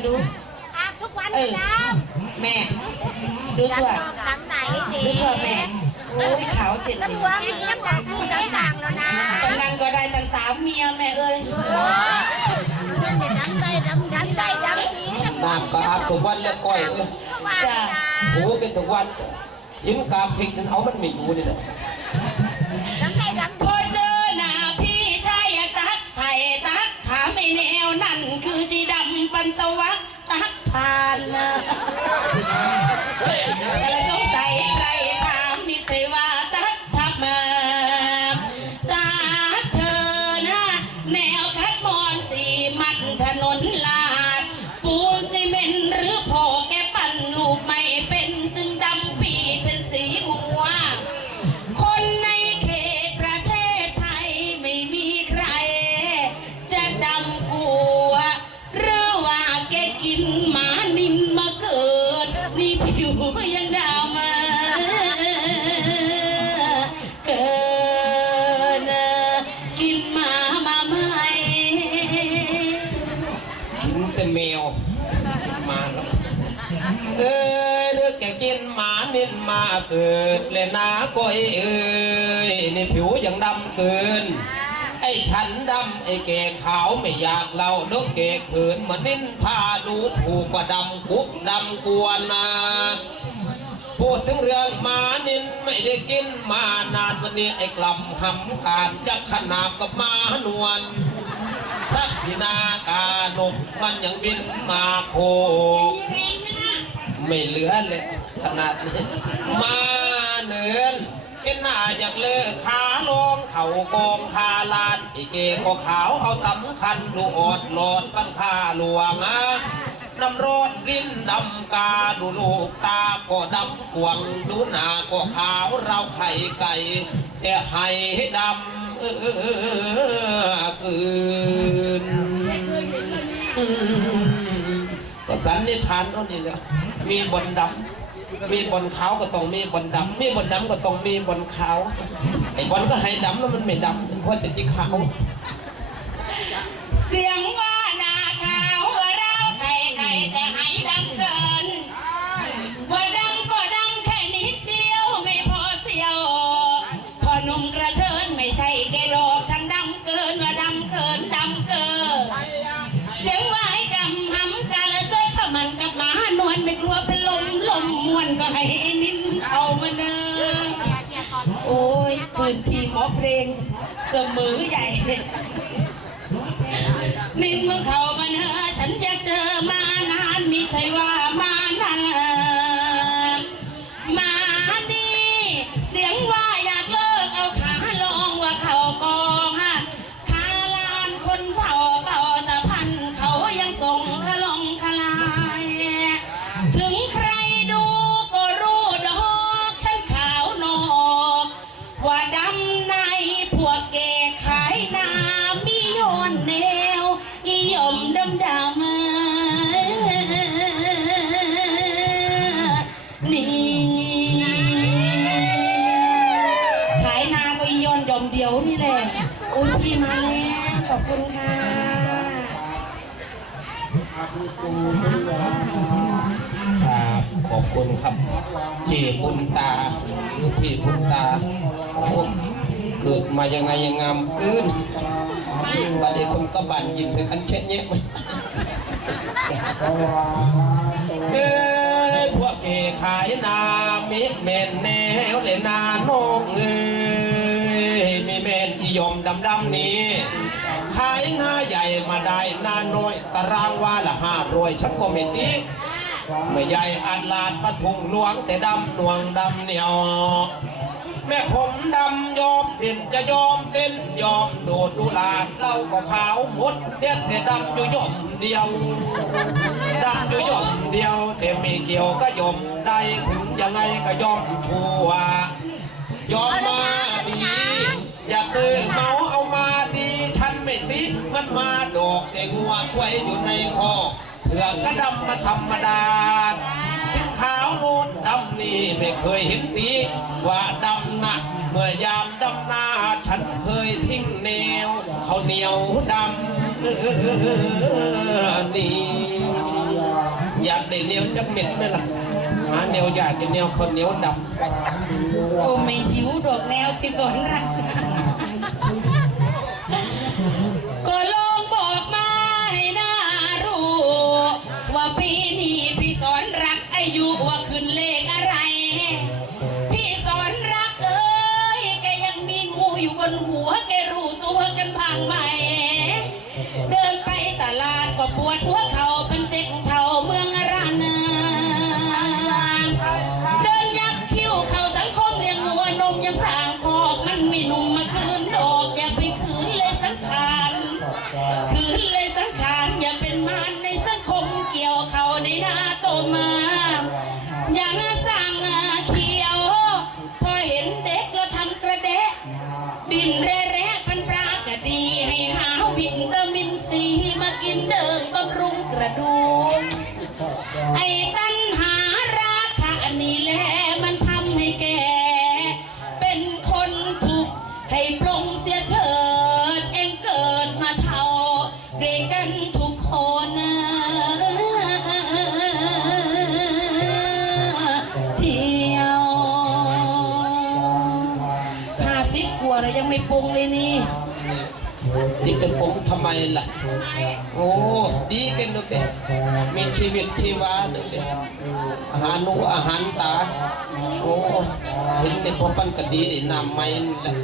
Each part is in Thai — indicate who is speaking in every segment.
Speaker 1: กันดู
Speaker 2: อาบทุกวัน
Speaker 1: เอ
Speaker 2: นะ
Speaker 1: อแม่ ดู
Speaker 2: ดำ
Speaker 1: ตัว
Speaker 2: ดำดำไหนดี
Speaker 1: ดูตัวแม่โอ้ยขาวเจ็ด
Speaker 2: แล้ว
Speaker 1: เลย
Speaker 2: ตัวมีน้ำหนักมีน้ำหนักแล้วนะ
Speaker 1: กำลังก็ได้ตั้งสามเมียแม่เอ้ย
Speaker 2: นั่นเนี่ยดำใจดำดำใจดำดีทั้งหมด
Speaker 3: น้ำก็อาบทุกวันแล้วก้อยเอ้ย
Speaker 2: เข้ามาเลยนะ
Speaker 3: โอ้เป็นทุกวันยิ้มกาพริกนั้นเอามันไม่อยู่นี่แหละ
Speaker 2: ดำใจดำ
Speaker 1: พ ทานนะจะสงสัยใครถามมิใช่ว่าตักทับมาตาเธอนะแนวคัดมอนสีมันถนนลาด ปูนซีเมนต์หรือพอแกปั่นลูกไม่เป็นจึงดำปีเป็นสีมัว คนในเขตประเทศไทยไม่มีใคร จะดำกว่าหรือว่าแกกินมา กิน
Speaker 3: แมวมาแล้วเอ้ยเลือกแกกินหมานินมาเกิดเลยนะก้อยเอ้ยนี่ผิวยังดำเกิน ไอ้ฉันดำไอ้แกขาวไม่อยากเล่าเลิกแกเขินมานินพาดูถูกกว่าดำกุกดำกวนนาพูดถึงเรื่องหมานินไม่ได้กินมานานวันนี้ไอ้กล่ำหำการจะขนาบกับหมานวล ทักทินากานกมันยังบินมาโค ไม่เหลือเลยขนาดนี้มาเนือนเป็นหน้าอยากเลิกขาลงเข่ากองคาลานไอเกก็ขาวเอาสำคัญดูอดหลอดบังคาหลวงอะน้ำร้อนรินดำกาดูลูกตาก็ดำกวงดูหน้าก็ขาวเราไข่ไก่แต่ให้ดำเออคืน ก็สันนิษฐานเท่านี่แหละมีบนดำมีบนขาวก็ต้องมีบนดำมีบนดำก็ต้องมีบนขาวไอ้บนก็ให้ดำแล้วมันไม่ดำเพราะแต่ที่ขาว
Speaker 1: เสียง โอ้ยพื้นที่หมอเพลง เสมอใหญ่มินเมื่อเขามาเนอฉันอยากเจอมานานมิใช่ว่ามา คุณค่ะ
Speaker 3: ครับขอบคุณครับพี่บุญตาพี่บุญตาโอ้เกิดมายังไงยังงามเกินบัดนี้คนก็บานยินเป็นคันเช็ดเนี้ยมเอ้ยพวกเกขายนามิเมนแนวเลยนาโนงเอ้ยมีเมนอียมดำดำนี้ ขายหน้าใหญ่มาได้หน้าน้อยตารางว่าละห้ารวยฉันก็ไม่ตีไม่ใหญ่อัดลาดปะทุงหลวงแต่ดำหน่วงดำเหนียว แม่ผมดำยอมเปลี่ยนจะยอมเต้นยอมโดดดูลาดเล่าก็ขาวหมดเต้นแต่ดำอยู่ย่อมเดียวดำอยู่ย่อมเดียวแต่ไม่เกี่ยวก็ยอมได้ถึงยังไงก็ยอมชั่วยอมมา อกแต่งัวควายอยู่ในคอเผื่อกระดำมาธรรมดาถึงขาวน้นดำนี่ไม่เคยเห็นตีว่าดำนะเมื่อยามดำนาฉันเคยทิ้งแนวเขาเหนียวดำนี่อยากได้เหนียวจักเม็ดไหมล่ะหาเนียวอยากจะเนียวคนเหนียวดำ
Speaker 1: โอ้ไม่หิวดอกแนวพี่ฝนรัก นี้พี่สอนรักอายุว่าขึ้นเลขอะไร พี่สอนรักเอ้ยแกยังมีงูอยู่บนหัวแกรู้ตัวกันพังไหม เดินไปตลาดก็ปวดหัวเขาเป็นเจ็กเท่าเมืองรานเดินยักคิ้วเขาสังคมเลี้ยงวัวนมยังสางคอกมันไม่นุ่มมาคืนดอกอย่าไปคืนเลยสังขารคืนเลย ไอ้ตัณหาราคะนี่แหละมันทำให้แก เป็นคนถูกข์ให้ปลงเสียเถิด เองเกิดมาเท่าเรียกันทุกคนเที่ยวห้าสิบกว่าแล้วยังไม่ปรุงเลยนี่
Speaker 3: ที่เป็นผมทำไมล่ะ โอ้ดีกันดูเด็มีชีวิตชีวาดูเด็อาหารนูอาหารตา โอ้เห็นในพวกปันก็ดีได้นำไม่ละ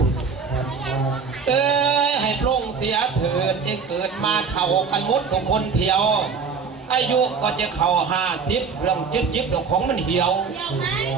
Speaker 3: เอ้ยให้ปลงเสียเถิดเองเกิดมาเข่ากันหมดของคนเที่ยว อายุก็จะเข่าห้าสิบเรื่องจิ๊บจิ๊บดี๋ยวของมันเหี่ยว